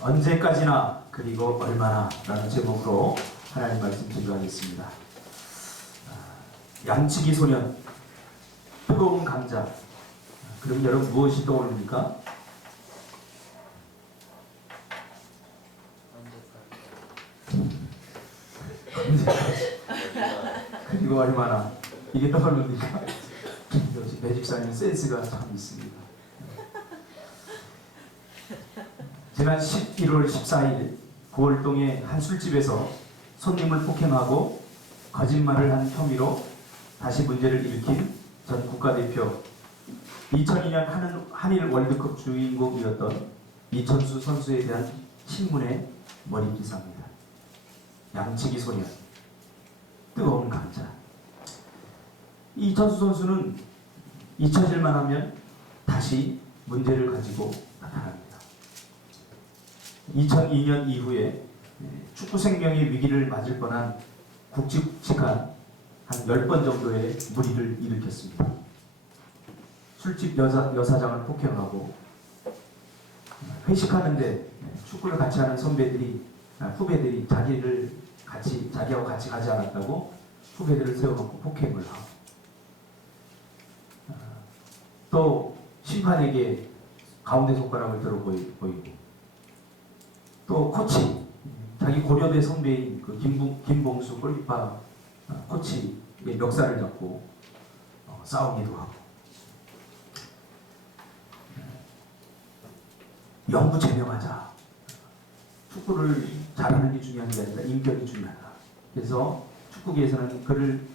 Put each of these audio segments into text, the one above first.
언제까지나 그리고 얼마나 라는 제목으로 하나님 말씀 증거하겠습니다. 양치기 소년, 뜨거운 감자. 그럼 여러분 무엇이 떠오릅니까? 언제까지 그리고 얼마나, 이게 떠오릅니까? 역시 매직사님 센스가 참 있습니다. 지난 11월 14일 고월동의 한 술집에서 손님을 폭행하고 거짓말을 한 혐의로 다시 문제를 일으킨 전 국가대표, 2002년 한일 월드컵 주인공이었던 이천수 선수에 대한 신문의 머리 기사입니다. 양치기 소년, 뜨거운 감자. 이천수 선수는 잊혀질만 하면 다시 문제를 가지고 나타납니다. 2002년 이후에 축구 생명의 위기를 맞을 뻔한 굵직굵직한 한 10번 정도의 무리를 일으켰습니다. 술집 여사장을 폭행하고, 회식하는데 축구를 같이 하는 후배들이 자기하고 같이 가지 않았다고 후배들을 세워놓고 폭행을 하고, 또 심판에게 가운데 손가락을 들어 보이고, 또 코치, 자기 고려대 선배인 그 김봉수 골키파 코치의 멱살을 잡고 싸우기도 하고, 영구 제명하자. 축구를 잘하는 게 중요한 게 아니라 인격이 중요하다. 그래서 축구계에서는 그를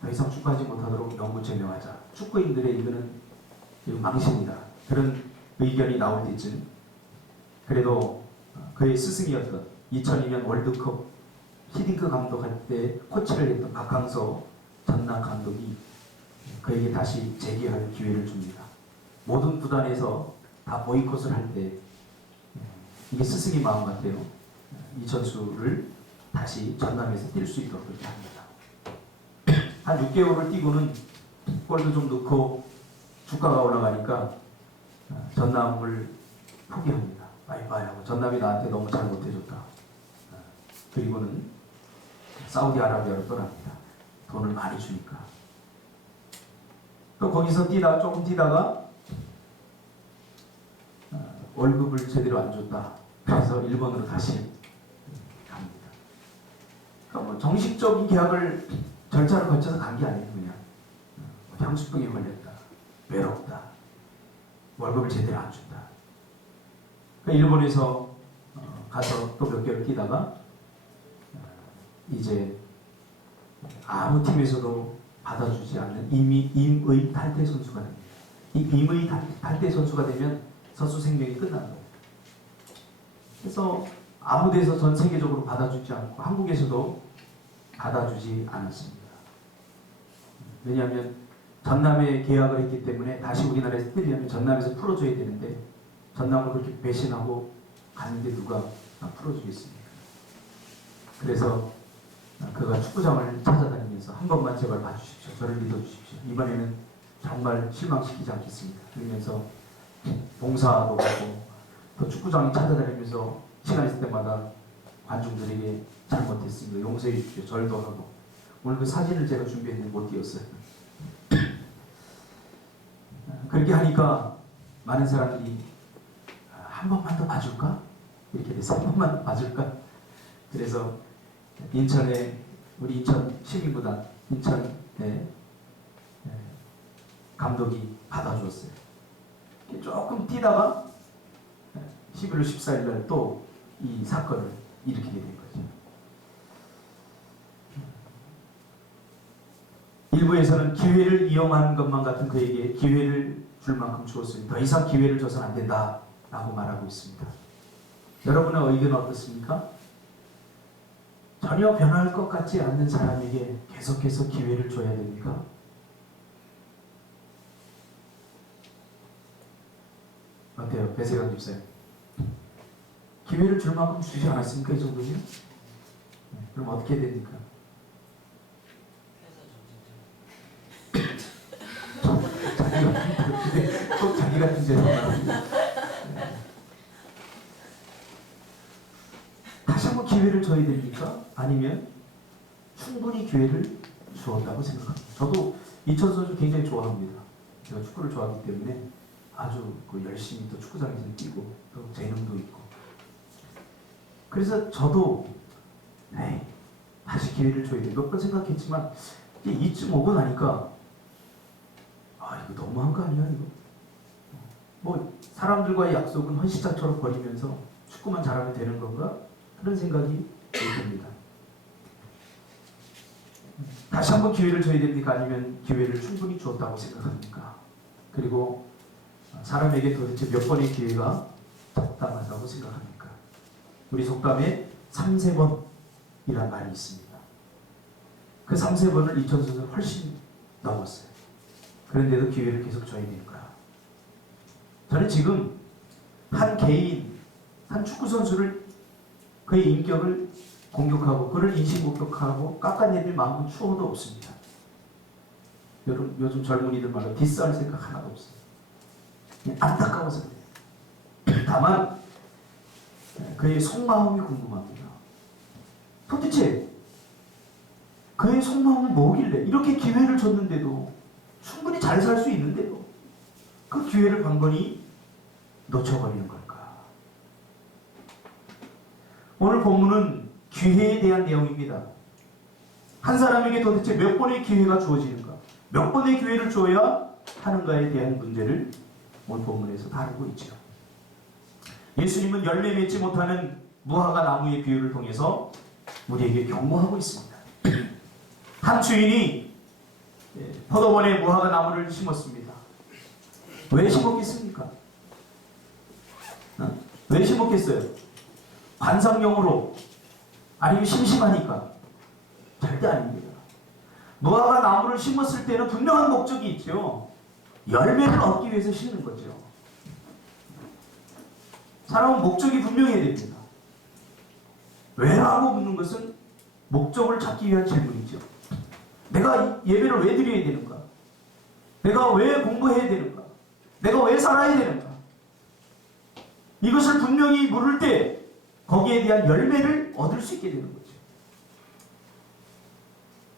더 이상 축구하지 못하도록 영구 제명하자. 축구인들의 이거는 망신이다. 그런 의견이 나올 때쯤, 그래도 그의 스승이었던 2002년 월드컵 히딩크 감독할 때 코치를 했던 박항서 전남 감독이 그에게 다시 재기할 기회를 줍니다. 모든 구단에서 다 보이콧을 할 때 이게 스승의 마음 같아요. 이천수를 다시 전남에서 뛸 수 있도록 그렇게 합니다. 한 6개월을 뛰고는 골도 좀 넣고 주가가 올라가니까 전남을 포기합니다. 바이바이 하고, 전남이 나한테 너무 잘 못해줬다. 그리고는 사우디아라비아로 떠납니다. 돈을 많이 주니까. 또 거기서 조금 뛰다가 월급을 제대로 안 줬다. 그래서 일본으로 다시 갑니다. 그러니까 뭐 정식적인 계약을 절차를 거쳐서 간 게 아니에요. 그냥 향수병에 걸렸다, 외롭다, 월급을 제대로 안 준다. 일본에서 가서 또 몇 개월 뛰다가 이제 아무 팀에서도 받아주지 않는 임의 탈퇴 선수가 됩니다. 이 임의 탈퇴 선수가 되면 선수 생명이 끝난다. 그래서 아무 데서 전 세계적으로 받아주지 않고 한국에서도 받아주지 않았습니다. 왜냐하면 전남에 계약을 했기 때문에 다시 우리나라에서 뛰려면 전남에서 풀어줘야 되는데, 전남을 그렇게 배신하고 갔는데 누가 풀어주겠습니까? 그래서 그가 축구장을 찾아다니면서 한 번만 제발 봐주십시오. 저를 믿어주십시오. 이번에는 정말 실망시키지 않겠습니다. 그러면서 봉사도 하고, 또 축구장에 찾아다니면서 시간 있을 때마다 관중들에게 잘못했습니다, 용서해 주십시오, 절도 하고. 오늘 그 사진을 제가 준비했는데 못 띄웠어요. 그렇게 하니까 많은 사람들이 한 번만 더 봐줄까? 이렇게 돼서 한 번만 더 봐줄까? 그래서 인천에, 우리 인천 시민구단 인천에 감독이 받아주었어요. 조금 뛰다가 11월 14일 날 또 이 사건을 일으키게 된 거죠. 일부에서는 기회를 이용한 것만 같은 그에게 기회를 줄 만큼 주었으니 더 이상 기회를 줘서는 안 된다 라고 말하고 있습니다. 여러분의 의견은 어떻습니까? 전혀 변할 것 같지 않는 사람에게 계속해서 기회를 줘야 됩니까? 어때요? 배세강 집사님, 기회를 줄 만큼 주지 않았습니까? 이 정도면? 그럼 어떻게 해야 됩니까? 꼭 자기 같은 죄를 말합니다. 기회를 줘야 됩니까? 아니면 충분히 기회를 주었다고 생각합니다. 저도 이천 선수 굉장히 좋아합니다. 제가 축구를 좋아하기 때문에 아주 열심히 또 축구장에서 뛰고 또 재능도 있고, 그래서 저도 다시 기회를 줘야 돼 몇 번 생각했지만 이쯤 오고 나니까 이거 너무한 거 아니야 이거. 뭐 사람들과의 약속은 헌시장처럼 버리면서 축구만 잘하면 되는 건가? 그런 생각이 듭니다. 다시 한번 기회를 줘야 됩니까? 아니면 기회를 충분히 주었다고 생각합니까? 그리고 사람에게 도대체 몇 번의 기회가 적당하다고 생각합니까? 우리 속담에 3~4번이란 말이 있습니다. 그 3~4번을 이천 선수는 훨씬 넘었어요. 그런데도 기회를 계속 줘야 될까? 저는 지금 한 개인, 한 축구 선수를, 그의 인격을 공격하고 그를 인신공격하고 깎아내릴 마음은 추호도 없습니다. 요즘 젊은이들 말로 디스할 생각 하나도 없어요. 그냥 안타까워서 그래요. 다만 그의 속마음이 궁금합니다. 도대체 그의 속마음은 뭐길래 이렇게 기회를 줬는데도, 충분히 잘 살 수 있는데도 그 기회를 번번이 놓쳐버리는 걸까? 오늘 본문은 기회에 대한 내용입니다. 한 사람에게 도대체 몇 번의 기회가 주어지는가, 몇 번의 기회를 줘야 하는가에 대한 문제를 오늘 본문에서 다루고 있죠. 예수님은 열매 맺지 못하는 무화과 나무의 비유를 통해서 우리에게 경고하고 있습니다. 한 주인이 포도원에 무화과 나무를 심었습니다. 왜 심었겠습니까? 왜 심었겠어요? 관상용으로? 아니면 심심하니까? 절대 아닙니다. 무화과 나무를 심었을 때는 분명한 목적이 있죠. 열매를 얻기 위해서 심는 거죠. 사람은 목적이 분명해야 됩니다. 왜라고 묻는 것은 목적을 찾기 위한 질문이죠. 내가 예배를 왜 드려야 되는가? 내가 왜 공부해야 되는가? 내가 왜 살아야 되는가? 이것을 분명히 물을 때 거기에 대한 열매를 얻을 수 있게 되는 거죠.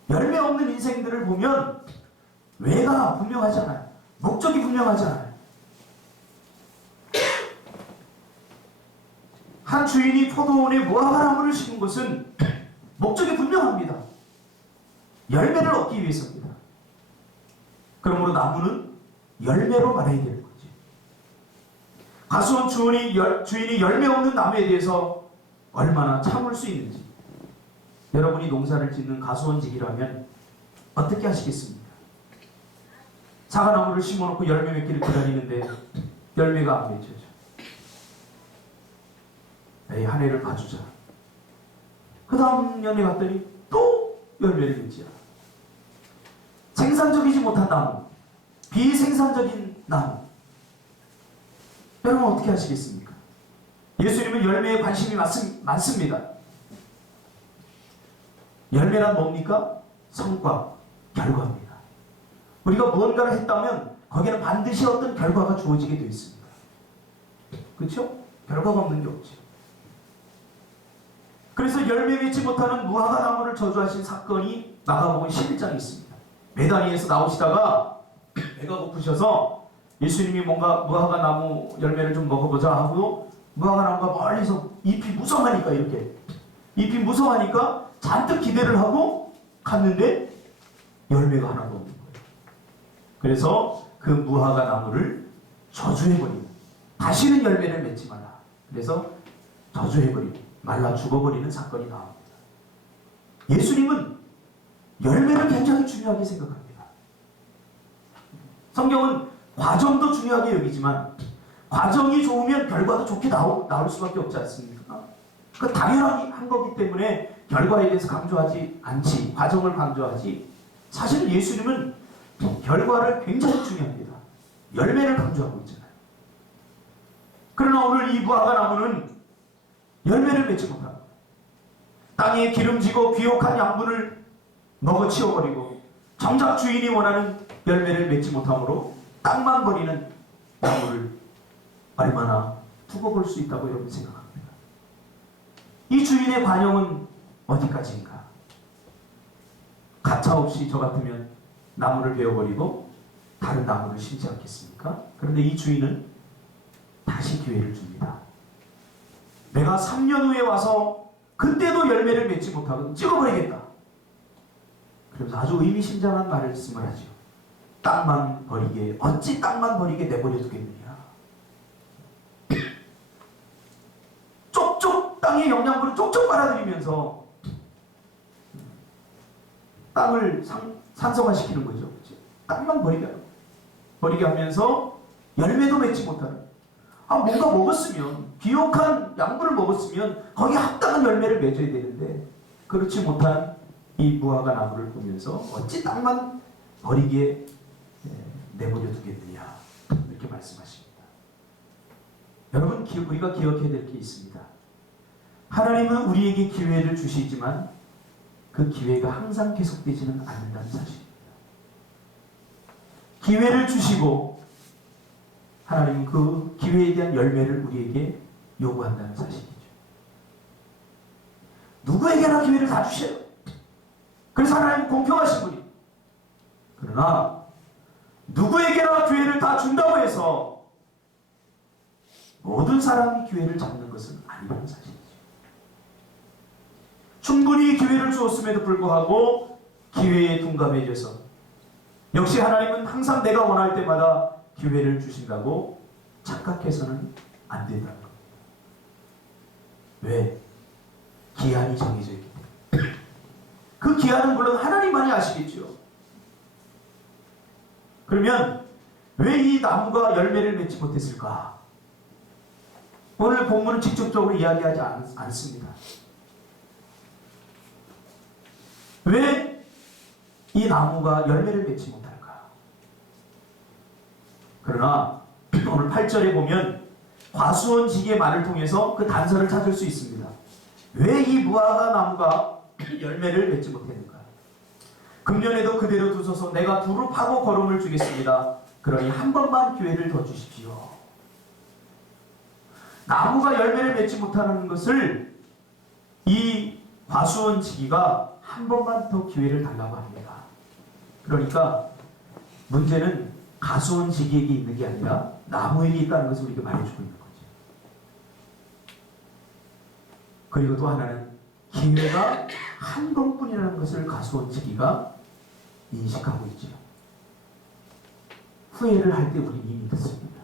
열매 없는 인생들을 보면 왜가 분명하잖아요. 목적이 분명하잖아요. 한 주인이 포도원에 무화과 나무를 심은 것은 목적이 분명합니다. 열매를 얻기 위해서입니다. 그러므로 나무는 열매로 말해야 되는 거지. 가수원 주인이 열매 없는 나무에 대해서 얼마나 참을 수 있는지, 여러분이 농사를 짓는 가수원직이라면 어떻게 하시겠습니까? 사과나무를 심어놓고 열매 맺기를 기다리는데 열매가 안 맺혀져. 한 해를 봐주자. 그 다음 년에 갔더니 또 열매를 맺지 않아. 생산적이지 못한 나무, 비생산적인 나무. 여러분 어떻게 하시겠습니까? 예수님은 열매에 관심이 많습니다. 열매란 뭡니까? 성과, 결과입니다. 우리가 무언가를 했다면 거기에는 반드시 어떤 결과가 주어지게 되어 있습니다. 그렇죠? 결과가 없는 게 없죠. 그래서 열매 맺지 못하는 무화과 나무를 저주하신 사건이 마가복음 11장에 있습니다. 베다니에서 나오시다가 배가 고프셔서 예수님이 뭔가 무화과 나무 열매를 좀 먹어보자 하고, 무화과 나무가 멀리서 잎이 무성하니까, 이렇게 잎이 무성하니까 잔뜩 기대를 하고 갔는데 열매가 하나도 없는 거예요. 그래서 그 무화과 나무를 저주해버리고 다시는 열매를 맺지 마라. 그래서 저주해버리고 말라 죽어버리는 사건이 나옵니다. 예수님은 열매를 굉장히 중요하게 생각합니다. 성경은 과정도 중요하게 여기지만 과정이 좋으면 결과도 좋게 나올 수밖에 없지 않습니까? 그 당연하게 한 거기 때문에 결과에 대해서 강조하지 않지, 과정을 강조하지. 사실 예수님은 결과를 굉장히 중요합니다. 열매를 강조하고 있잖아요. 그러나 오늘 이 무화과 나무는 열매를 맺지 못합니다. 땅에 기름지고 귀혹한 양분을 먹어치워버리고 정작 주인이 원하는 열매를 맺지 못함으로 땅만 버리는 나무를 얼마나 두고 볼 수 있다고 여러분 생각합니다. 이 주인의 관용은 어디까지인가? 가차없이 저 같으면 나무를 베어버리고 다른 나무를 심지 않겠습니까? 그런데 이 주인은 다시 기회를 줍니다. 내가 3년 후에 와서 그때도 열매를 맺지 못하고 찍어버리겠다. 그러면서 아주 의미심장한 말씀을 하죠. 땅만 버리게, 어찌 땅만 버리게 내버려 두겠느냐. 쪽쪽 땅의 영양분을 쪽쪽 빨아들이면서 땅을 산성화시키는 거죠. 땅만 버리게 하면서 열매도 맺지 못하는. 뭔가 먹었으면, 귀혹한 양분을 먹었으면 거기에 합당한 열매를 맺어야 되는데 그렇지 못한 이 무화과 나무를 보면서 어찌 땅만 버리게 내버려 두겠느냐, 이렇게 말씀하십니다. 여러분, 우리가 기억해야 될 게 있습니다. 하나님은 우리에게 기회를 주시지만 그 기회가 항상 계속되지는 않는다는 사실입니다. 기회를 주시고 하나님은 그 기회에 대한 열매를 우리에게 요구한다는 사실이죠. 누구에게나 기회를 다 주셔요. 그래서 하나님은 공평하신 분이에요. 그러나 누구에게나 기회를 다 준다고 해서 모든 사람이 기회를 잡는 것은 아니라는 사실이죠. 충분히 기회를 주었음에도 불구하고 기회에 둔감해져서 역시 하나님은 항상 내가 원할 때마다 기회를 주신다고 착각해서는 안 된다는 겁니다. 왜? 기한이 정해져 있기 때문에. 그 기한은 물론 하나님만이 아시겠죠. 그러면 왜 이 나무가 열매를 맺지 못했을까? 오늘 본문은 직접적으로 이야기하지 않습니다. 왜 이 나무가 열매를 맺지 못할까? 그러나 오늘 8절에 보면 과수원지기의 말을 통해서 그 단서를 찾을 수 있습니다. 왜 이 무화과 나무가 열매를 맺지 못했는가? 금년에도 그대로 두소서. 내가 두루 파고 거름을 주겠습니다. 그러니 한 번만 기회를 더 주십시오. 나무가 열매를 맺지 못하는 것을 이 과수원지기가 한 번만 더 기회를 달라고 합니다. 그러니까 문제는 과수원지기에게 있는 게 아니라 나무에게 있다는 것을 우리가 말해주고 있는 거죠. 그리고 또 하나는 기회가 한 번뿐이라는 것을 과수원지기가 인식하고 있죠. 후회를 할 때 우리는 이미 듣습니다.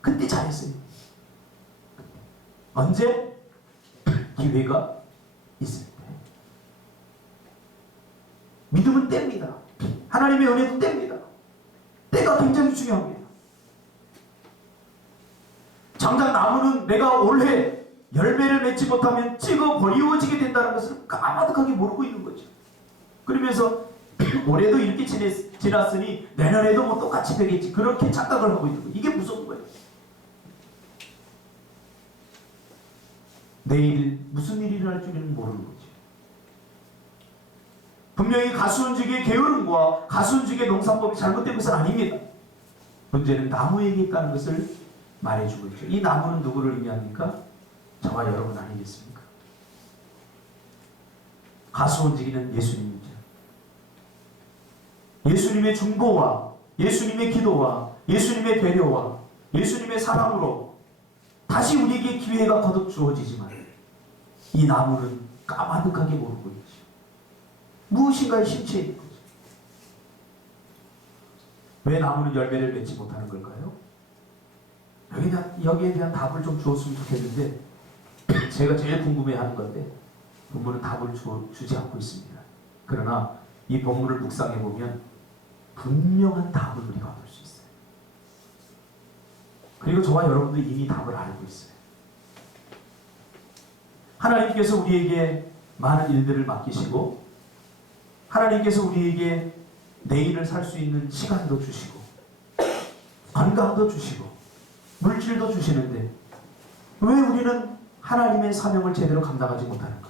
그때 잘했어요. 언제? 기회가 있을 때. 믿음은 때입니다. 하나님의 은혜도 때입니다. 때가 굉장히 중요합니다. 정작 나무는 내가 올해 열매를 맺지 못하면 찍어 버리워지게 된다는 것을 까마득하게 모르고 있는 거죠. 그러면서 올해도 이렇게 지났으니 내년에도 뭐 똑같이 되겠지, 그렇게 착각을 하고 있는 거예요. 이게 무서운 거예요. 내일 무슨 일이 일어날 줄은 모르는 거죠. 분명히 가수원지기의 게으름과 가수원지기의 농사법이 잘못된 것은 아닙니다. 문제는 나무에게 있다는 것을 말해주고 있죠. 이 나무는 누구를 의미합니까? 저와 여러분 아니겠습니까? 가수원지기는 예수님이죠. 예수님의 중보와 예수님의 기도와 예수님의 배려와 예수님의 사랑으로 다시 우리에게 기회가 거듭 주어지지만 이 나무는 까마득하게 모르고 있죠. 무엇인가에 심취해 있는 거죠. 왜 나무는 열매를 맺지 못하는 걸까요? 여기에 대한 답을 좀 주었으면 좋겠는데 제가 제일 궁금해하는 건데 본문은 답을 주지 않고 있습니다. 그러나 이 본문을 묵상해 보면 분명한 답을 우리가 얻을 수 있어요. 그리고 저와 여러분도 이미 답을 알고 있어요. 하나님께서 우리에게 많은 일들을 맡기시고 하나님께서 우리에게 내일을 살 수 있는 시간도 주시고 건강도 주시고 물질도 주시는데 왜 우리는 하나님의 사명을 제대로 감당하지 못하는가?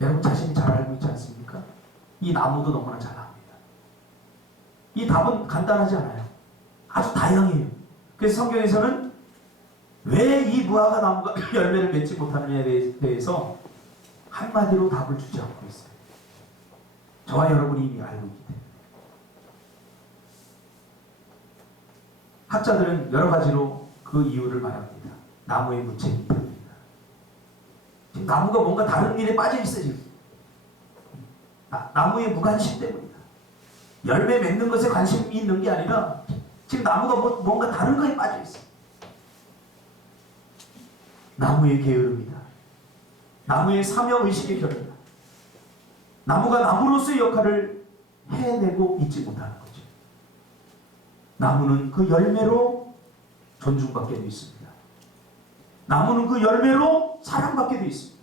여러분 자신이 잘 알고 있지 않습니까? 이 나무도 너무나 잘 압니다. 이 답은 간단하지 않아요. 아주 다양해요. 그래서 성경에서는 왜 이 무화과 나무가 열매를 맺지 못하느냐에 대해서 한마디로 답을 주지 않고 있어요. 저와 여러분이 이미 알고 있기 때문에. 학자들은 여러 가지로 그 이유를 말합니다. 나무의 무책임이 때문이다. 지금 나무가 뭔가 다른 일에 빠져 있어요. 지금. 나무의 무관심 때문이다. 열매 맺는 것에 관심이 있는 게 아니라 지금 나무가 뭔가 다른 거에 빠져 있어요. 나무의 게으름이다. 나무의 사명의식의 결여다. 나무가 나무로서의 역할을 해내고 있지 못하는 거죠. 나무는 그 열매로 존중받게 되어 있습니다. 나무는 그 열매로 사랑받게 되어 있습니다.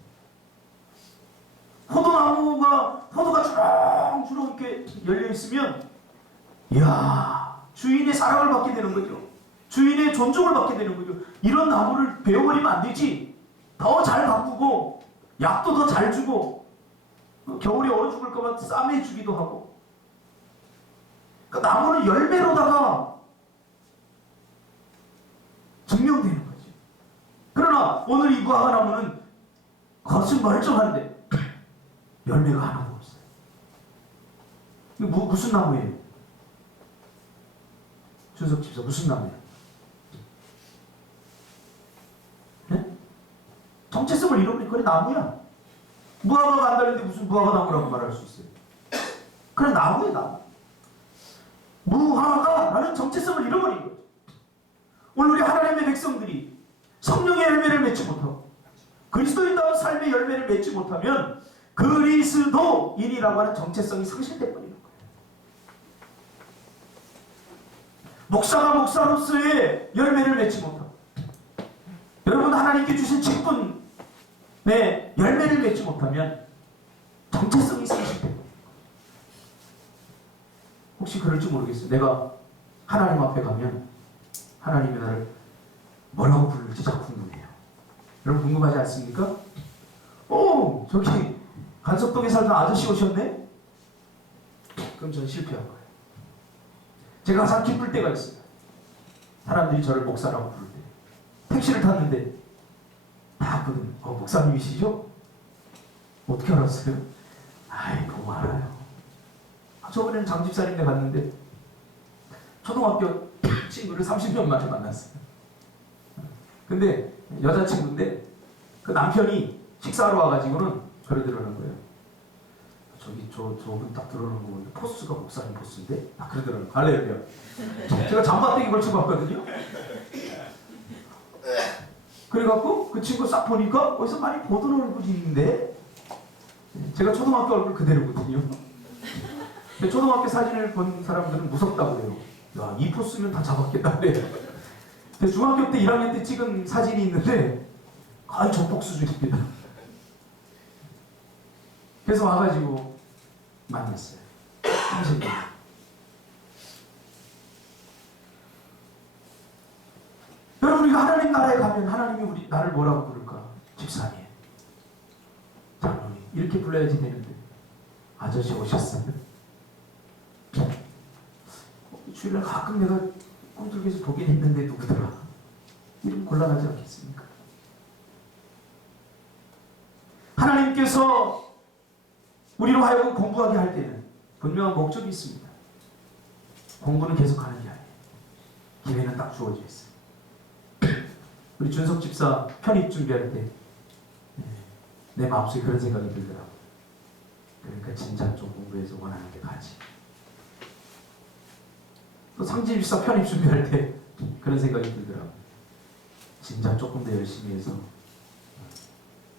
포도가 주렁주렁 이렇게 열려 있으면, 이야, 주인의 사랑을 받게 되는 거죠. 주인의 존중을 받게 되는 거죠. 이런 나무를 베어버리면 안 되지. 더 잘 가꾸고, 약도 더 잘 주고, 겨울에 얼어 죽을까봐 쌈해 주기도 하고. 그러니까 나무는 열매로다가 증명되는 거지. 그러나 오늘 이 무화과 나무는 겉은 멀쩡한데 열매가 하나도 없어요. 이거 무슨 나무예요? 준석 집사 무슨 나무예요? 네? 정체성을 잃어버린 그래 나무야. 무화과가 안 달리는데 무슨 무화과 나무라고 말할 수 있어요? 그래 나무야 나무. 무화과라는 정체성을 잃어버린 거죠. 오늘 우리 하나님의 백성들이 성령의 열매를 맺지 못하고 그리스도인다운 삶의 열매를 맺지 못하면 그리스도인이라고 하는 정체성이 상실돼 버리는 거예요. 목사가 목사로서의 열매를 맺지 못하고 여러분 하나님께 주신 직분의 열매를 맺지 못하면 정체성이 상실돼 버려요. 혹시 그럴지 모르겠어요. 내가 하나님 앞에 가면 하나님이 나를 뭐라고 부를지 참 궁금해요. 여러분 궁금하지 않습니까? 오, 저기 간석동에 살던 아저씨 오셨네? 그럼 저는 실패한 거예요. 제가 항상 기쁠 때가 있어요. 사람들이 저를 목사라고 부를 때. 택시를 탔는데 다 그분, 목사님이시죠? 어떻게 알았어요? 아이고 알아요. 저번에는 장집사님네 갔는데 초등학교 친구를 30년 만에 만났어요. 근데 여자친구인데 그 남편이 식사하러 와가지고는 그러더라는 거예요. 저기 저분 딱 들어오는 거 보는데 포스가 목사님 포스인데? 그러더라는 거예요. 할렐루야. 제가 잠바떼기 걸치고 왔거든요. 그래갖고 그 친구 싹 보니까 어디서 많이 보던 얼굴인데 제가 초등학교 얼굴 그대로거든요. 근데 초등학교 사진을 본 사람들은 무섭다고 그래요. 야, 이 포스면 다 잡았겠다 그래요. 근데 중학교 때 1학년 때 찍은 사진이 있는데 거의 조폭 수준입니다. 그래서 와가지고 만났어요. 30년. 여러분 우리가 하나님 나라에 가면 하나님이 나를 뭐라고 부를까? 집사님, 장로님 이렇게 불러야지 되는데 아저씨 오셨어요. 주일날 가끔 내가 꿈속에서 보긴 했는데 누구더라? 이름 곤란하지 않겠습니까? 하나님께서 우리로 하여금 공부하게 할 때는 분명한 목적이 있습니다. 공부는 계속하는 게 아니에요. 기회는 딱 주어져 있어요. 우리 준석 집사 편입 준비할 때 내 마음속에 그런 생각이 들더라고요. 그러니까 진짜 좀 공부해서 원하는 게 가지. 또 상지 집사 편입 준비할 때 그런 생각이 들더라고요. 진짜 조금 더 열심히 해서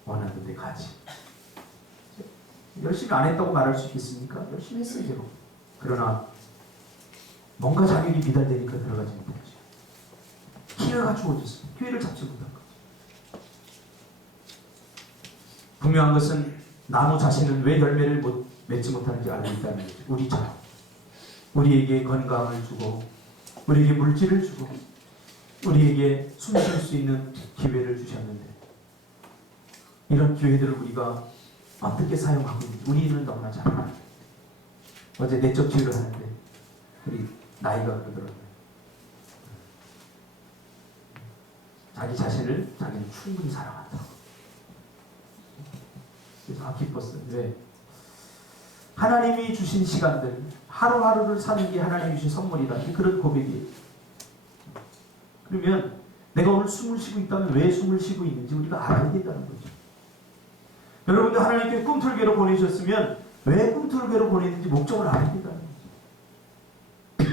원하는 데 가지. 열심히 안 했다고 말할 수 있겠습니까? 열심히 했어요, 제가. 그러나 뭔가 자격이 미달되니까 들어가지 못했죠. 기회가 주어졌어요. 기회를 잡지 못한 거죠. 분명한 것은 나무 자신은 왜 열매를 맺지 못하는지 알고 있다는 거죠. 우리처럼. 우리에게 건강을 주고 우리에게 물질을 주고 우리에게 숨 쉴 수 있는 기회를 주셨는데 이런 기회들을 우리가 어떻게 사용하고 있는지 우리는 너무나 잘 알아요. 어제 내적 치유를 하는데 우리 나이가 그러더라고요. 자기 자신을 자기는 충분히 사랑한다. 그래서 기뻤어요. 왜? 하나님이 주신 시간들, 하루하루를 사는 게 하나님이 주신 선물이다. 그런 고백이에요. 그러면 내가 오늘 숨을 쉬고 있다면 왜 숨을 쉬고 있는지 우리가 알아야 된다는 거죠. 여러분들 하나님께 꿈틀개로 보내셨으면 왜 꿈틀개로 보냈는지 목적을 알아야 된다는 거죠.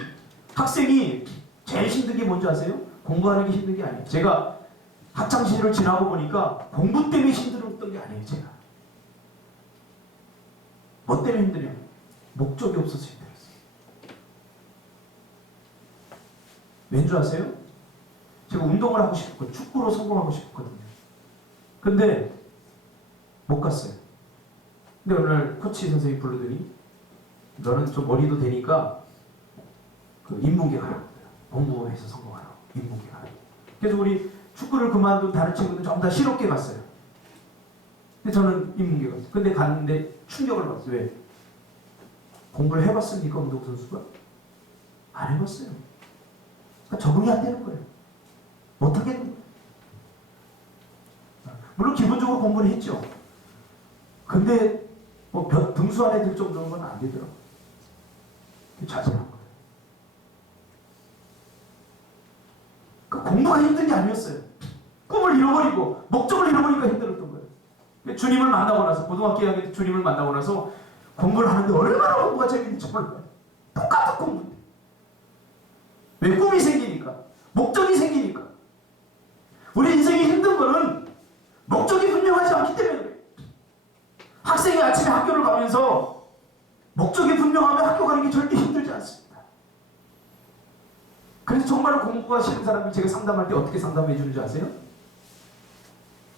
학생이 제일 힘든 게 뭔지 아세요? 공부하는 게 힘든 게 아니에요. 제가 학창시절을 지나고 보니까 공부 때문에 힘들었던 게 아니에요. 제가 뭐 때문에 힘드냐? 목적이 없어서 힘들었어요. 왠줄 아세요? 제가 운동을 하고 싶었고 축구로 성공하고 싶었거든요. 근데 못 갔어요. 근데 어느 날 코치 선생님이 부르더니 너는 좀 머리도 되니까 그 인문계 가라고 그래요. 공부해서 성공하라고. 인문계 가라고. 그래서 우리 축구를 그만둔 다른 친구들 전부 다 실업계 갔어요. 근데 저는 인문계 갔어요. 근데 갔는데 충격을 받았어요. 왜? 공부를 해봤습니까? 운동선수가? 안 해봤어요. 그러니까 적응이 안 되는 거예요. 못하겠는 거예요. 물론 기본적으로 공부를 했죠. 근데 뭐 등수 안에 들 정도는 안 되더라고요. 자세한 거예요. 그러니까 공부가 힘든 게 아니었어요. 꿈을 잃어버리고 목적을 잃어버리니까 힘들었던 거예요. 주님을 만나고 나서 고등학교 2학년 때 주님을 만나고 나서 공부를 하는데 얼마나 공부가 재밌는지 몰라요. 똑같은 공부인데. 왜? 꿈이 생기니까. 목적이 생기니까. 우리 인생이 힘든 거는 목적이 분명하지 않기 때문에 그래요. 학생이 아침에 학교를 가면서 목적이 분명하면 학교 가는 게 절대 힘들지 않습니다. 그래서 정말 공부가 싫은 사람이 제가 상담할 때 어떻게 상담해 주는지 아세요?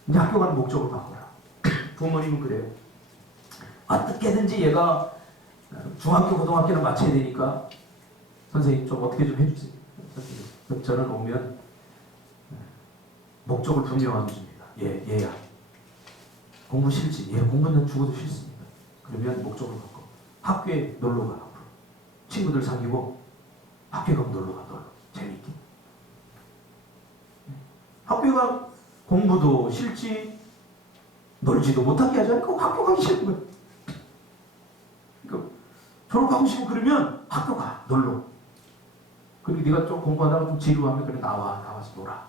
이제 학교 가는 목적을 바꿔라. 부모님은 그래요. 어떻게든지 얘가 중학교, 고등학교는 마쳐야 되니까 선생님 좀 어떻게 좀 해주세요. 선생님, 저는 오면 목적을 분명하게 줍니다. 얘야. 공부 싫지? 얘 공부는 죽어도 싫습니다. 그러면 목적을 바꿔. 학교에 놀러 가. 앞으로. 친구들 사귀고 학교에 가면 놀러 가. 놀러. 재밌게. 학교가 공부도 싫지 놀지도 못하게 하지 않고 학교 가기 싫은 거예요. 그러니까 졸업하고 싶고 그러면 학교 가. 놀러. 그리고 네가 좀 공부하다가 좀 지루하면 그래 나와서 놀아.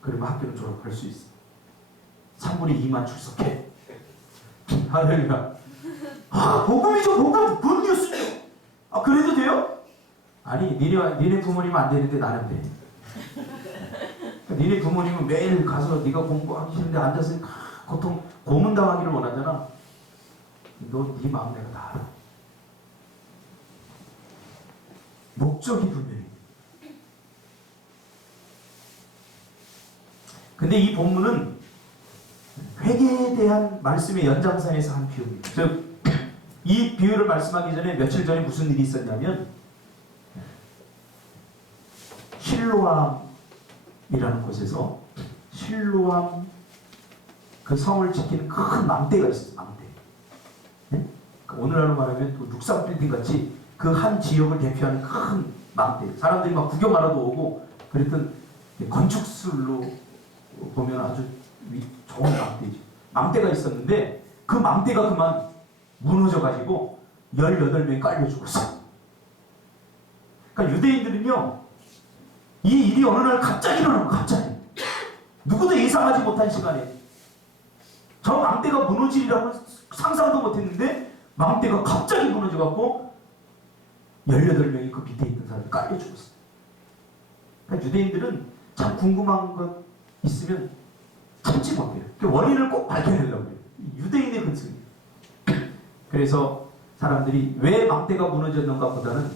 그러면 학교는 졸업할 수 있어. 3분의 2만 출석해. 할렐루야. 복음이죠. 복음. 굿뉴스죠. 그래도 돼요? 아니 니네 부모님은 안 되는데 나는 돼. 니네 부모님은 매일 가서 네가 공부하기 싫은데 앉아서 고통 고문당하기를 원하잖아. 네 마음 내가 다 알아. 목적이 분명해. 근데 이 본문은 회개에 대한 말씀의 연장선에서 한 비유입니다. 즉 이 비유를 말씀하기 전에 며칠 전에 무슨 일이 있었냐면 실로암이라는 곳에서 실로암 그 성을 지키는 큰 망대가 있었어요. 망대. 네? 오늘날로 말하면 육상 빌딩 같이 그 한 지역을 대표하는 큰 망대. 사람들이 막 구경하러도 오고 그랬던 건축술로 보면 아주 좋은 망대죠. 망대가 있었는데 그 망대가 그만 무너져가지고 18명이 깔려 죽었어요. 그러니까 유대인들은요 이 일이 어느 날 갑자기 일어나고 갑자기 누구도 예상하지 못한 시간에 저 망대가 무너지리라고 상상도 못했는데 망대가 갑자기 무너져갖고 18명이 그 밑에 있는 사람이 깔려 죽었어요. 그러니까 유대인들은 참 궁금한 것 있으면 참지 못해요. 그 원인을 꼭 밝혀내려고 해요. 유대인의 근성이에요. 그래서 사람들이 왜 망대가 무너졌는가 보다는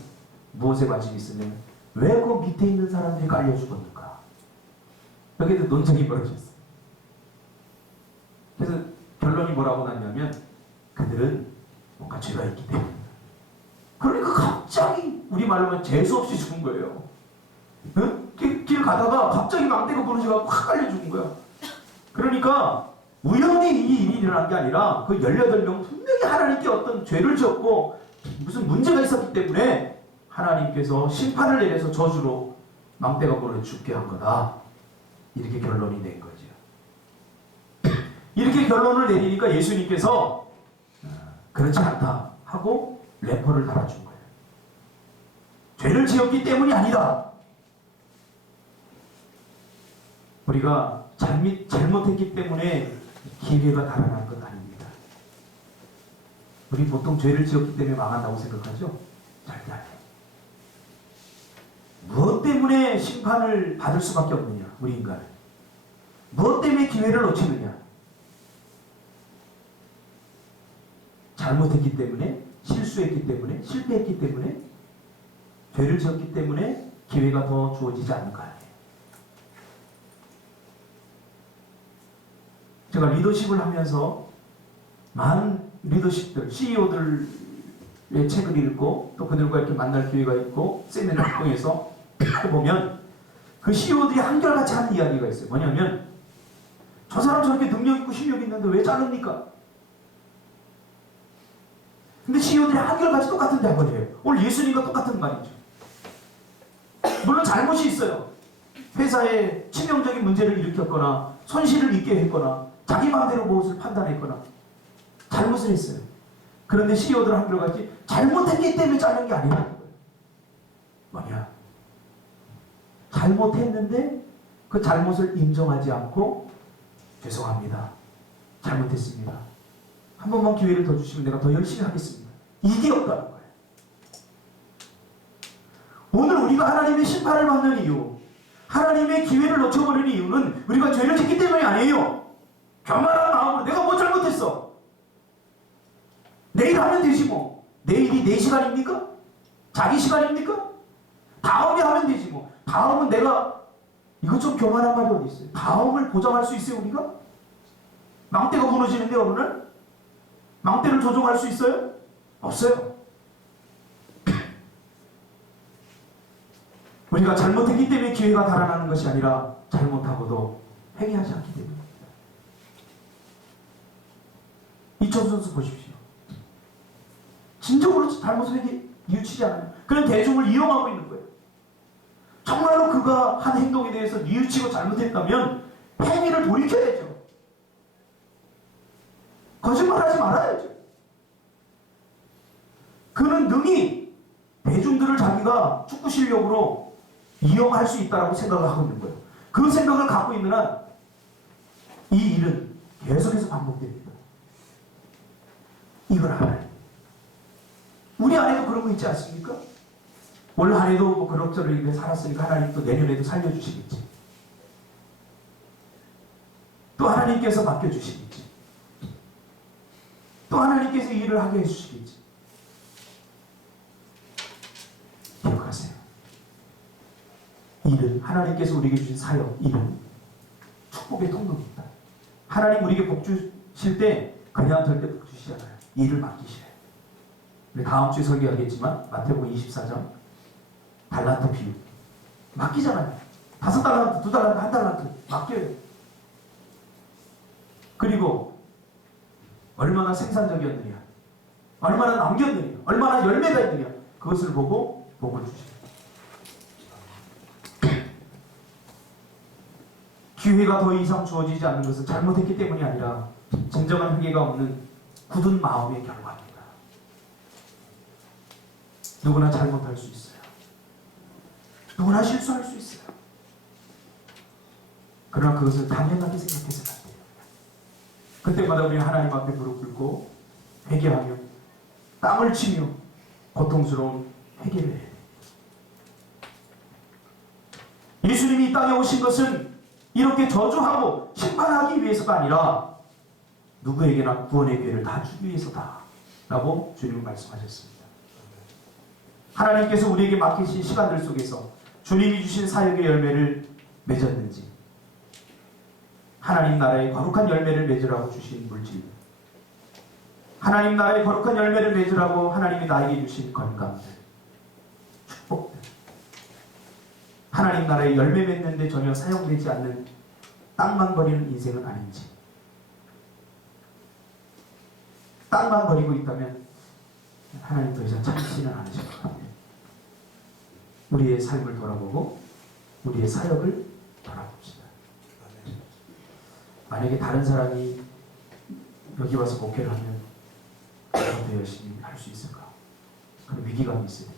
무엇에 관심이 있으면 왜 그 밑에 있는 사람들이 깔려 죽었는가. 여기에도 논쟁이 벌어졌어요. 그래서 결론이 뭐라고 났냐면 그들은 뭔가 죄가 있기 때문에. 그러니까 갑자기 우리말로 하면 재수없이 죽은 거예요. 응? 길 가다가 갑자기 망대가 무너져서 확 깔려 죽은 거야. 그러니까 우연히 이 일이 일어난 게 아니라 그 18명 분명히 하나님께 어떤 죄를 지었고 무슨 문제가 있었기 때문에 하나님께서 심판을 내려서 저주로 망대가 무너져 죽게 한 거다. 이렇게 결론이 낸 거죠. 이렇게 결론을 내리니까 예수님께서 그렇지 않다 하고 래퍼를 달아준 거예요. 죄를 지었기 때문이 아니다. 우리가 잘못했기 때문에 기회가 달아날 것 아닙니다. 우리 보통 죄를 지었기 때문에 망한다고 생각하죠? 절대 아니에요. 무엇 때문에 심판을 받을 수밖에 없느냐, 우리 인간은. 무엇 때문에 기회를 놓치느냐. 잘못했기 때문에, 실수했기 때문에, 실패했기 때문에, 죄를 지었기 때문에 기회가 더 주어지지 않는 거 아니에요. 제가 리더십을 하면서 많은 리더십들, CEO들의 책을 읽고 또 그들과 이렇게 만날 기회가 있고 세미나를 통해서 보면 그 CEO들이 한결같이 하는 이야기가 있어요. 뭐냐면 저 사람 저렇게 능력 있고 실력 있는데 왜 자릅니까? 근데 CEO들이 한결같이 똑같은 대답을 해요. 오늘 예수님과 똑같은 말이죠. 물론 잘못이 있어요. 회사에 치명적인 문제를 일으켰거나 손실을 입게 했거나 자기 마음대로 무엇을 판단했거나 잘못을 했어요. 그런데 CEO들 한결같이 잘못했기 때문에 자른 게 아니라는 거예요. 뭐냐? 잘못했는데 그 잘못을 인정하지 않고 죄송합니다. 잘못했습니다. 한 번만 기회를 더 주시면 내가 더 열심히 하겠습니다. 이게 없다는 거예요. 오늘 우리가 하나님의 심판을 받는 이유, 하나님의 기회를 놓쳐버리는 이유는 우리가 죄를 짓기 때문이 아니에요. 교만한 마음으로 내가 뭐 잘못했어? 내일 하면 되지 뭐. 내일이 내 시간입니까? 자기 시간입니까? 다음에 하면 되지 뭐. 다음은 내가 이거 좀 교만한 말이 어디 있어요? 다음을 보장할 수 있어요 우리가? 망대가 무너지는데 어느 날? 망대를 조종할 수 있어요? 없어요. 우리가 잘못했기 때문에 기회가 달아나는 것이 아니라 잘못하고도 회개하지 않기 때문입니다. 이천수 선수 보십시오. 진정으로 잘못을 회개 뉘우치지 않아요. 그냥 대중을 이용하고 있는 거예요. 정말로 그가 한 행동에 대해서 뉘우치고 잘못했다면 행위를 돌이켜야죠. 거짓말하지 말아야죠. 그는 능히 대중들을 자기가 축구 실력으로 이용할 수 있다고 생각을 하고 있는 거예요. 그 생각을 갖고 있는 한 이 일은 계속해서 반복됩니다. 이걸 알아요. 우리 안에도 그런 거 있지 않습니까? 올 한 해도 뭐 그럭저럭 살았으니까 하나님 또 내년에도 살려주시겠지. 또 하나님께서 맡겨주시겠지. 또 하나님께서 일을 하게 해주시겠지. 기억하세요. 일은 하나님께서 우리에게 주신 사역, 일은 축복의 통로입니다. 하나님 우리에게 복 주실 때 그냥 절대 복 주시지 않아요. 일을 맡기셔요. 우리 다음 주에 설교하겠지만 마태복음 24장 달란트 비유 맡기잖아요. 5달란트, 2달란트, 1달란트 맡겨요. 그리고 얼마나 생산적이었느냐, 얼마나 남겼느냐, 얼마나 열매가 있느냐, 그것을 보고 복을 주시죠. 기회가 더 이상 주어지지 않는 것은 잘못했기 때문이 아니라 진정한 회개가 없는 굳은 마음의 결과입니다. 누구나 잘못할 수 있어요. 누구나 실수할 수 있어요. 그러나 그것을 당연하게 생각해서는 안 돼요. 그때마다 우리는 하나님 앞에 무릎 꿇고 회개하며 땀을 치며 고통스러운 회개를 해야 돼요. 예수님이 이 땅에 오신 것은 이렇게 저주하고 심판하기 위해서가 아니라 누구에게나 구원의 기회를 다 주기 위해서다 라고 주님은 말씀하셨습니다. 하나님께서 우리에게 맡기신 시간들 속에서 주님이 주신 사역의 열매를 맺었는지, 하나님 나라의 거룩한 열매를 맺으라고 주신 물질, 하나님 나라의 거룩한 열매를 맺으라고 하나님이 나에게 주신 건강들, 축복들, 하나님 나라의 열매 맺는데 전혀 사용되지 않는 땅만 버리는 인생은 아닌지, 땅만 버리고 있다면 하나님 더 이상 참지는 않으실 것 같아요. 우리의 삶을 돌아보고 우리의 사역을 돌아봅시다. 만약에 다른 사람이 여기 와서 목회를 하면 더 열심히 할 수 있을까? 그런 위기감이 있어요.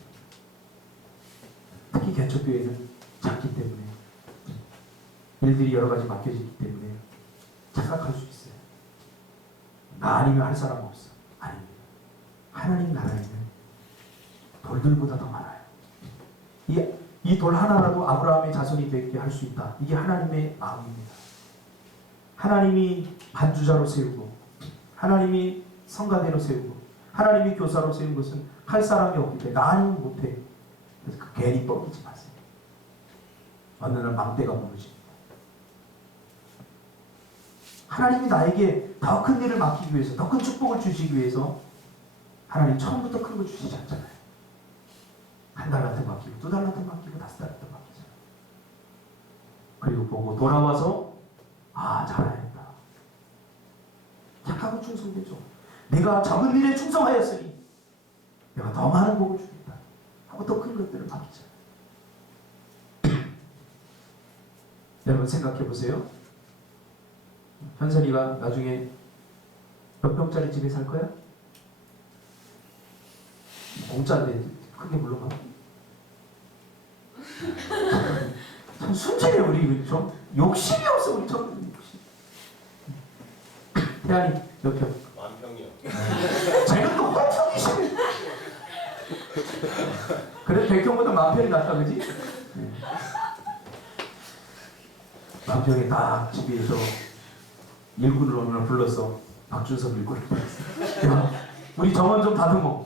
특히 개척교회는 작기 때문에, 일들이 여러 가지 맡겨지기 때문에 착각할 수 있어요. 나 아니면 할 사람 없어. 아닙니다. 하나님 나라에는 돌들보다 더 많아요. 이 돌 하나라도 아브라함의 자손이 되게 할 수 있다. 이게 하나님의 마음입니다. 하나님이 반주자로 세우고, 하나님이 성가대로 세우고, 하나님이 교사로 세운 것은 할 사람이 없기 때문에 나 아니면 못해. 그래서 괜히 뻥이지 마세요. 어느 날 망대가 무너집니다. 하나님이 나에게 더 큰 일을 맡기기 위해서, 더 큰 축복을 주시기 위해서 하나님 처음부터 큰 거 주시지 않잖아요. 한 달란트 맡기고, 2달란트 맡기고, 5달란트 맡기잖아요. 그리고 보고 돌아와서 잘하였다. 착하고 충성되죠. 내가 적은 일에 충성하였으니 내가 더 많은 복을 주겠다 하고 더 큰 것들을 맡기잖아요. 여러분 생각해 보세요. 현선이가 나중에 몇 평짜리 집에 살 거야? 공짜인데 크게 불러봐. 참 순진해. 우리 좀 욕심이 없어. 우리 좀 욕심. 태안이 몇 평? 만평이요. 쟤는 또 호평이 심해. 그래도 100평보다 만평이 낫다 그지? 만평에 딱 집에서 일꾼을 어느 날 불러서 박준석 일꾼을 불렀어. 야, 우리 정원 좀 다듬어.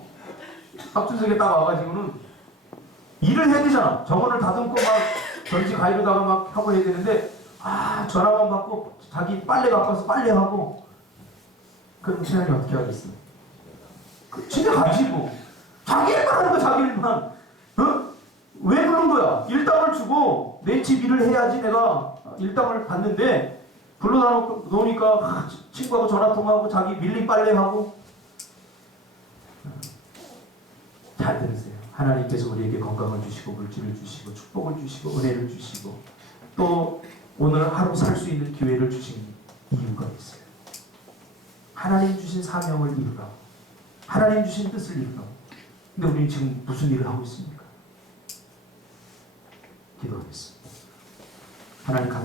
박준석이 딱 와가지고는 일을 해야 되잖아. 정원을 다듬고 막 전지 가위로다가 막 하고 해야 되는데 전화만 받고 자기 빨래 갖고 와서 빨래하고. 그럼 태양이 어떻게 하겠어? 집에 가지 뭐. 자기 일만 하는 거야. 자기 일만. 왜 그런 거야? 일당을 주고 내 집 일을 해야지 내가 일당을 받는데 불러다 놓으니까 친구하고 전화통화하고 자기 밀린 빨래하고. 잘 들으세요. 하나님께서 우리에게 건강을 주시고 물질을 주시고 축복을 주시고 은혜를 주시고 또 오늘 하루 살 수 있는 기회를 주신 이유가 있어요. 하나님 주신 사명을 이루라고, 하나님 주신 뜻을 이루라고. 근데 우리는 지금 무슨 일을 하고 있습니까? 기도하겠습니다. 하나님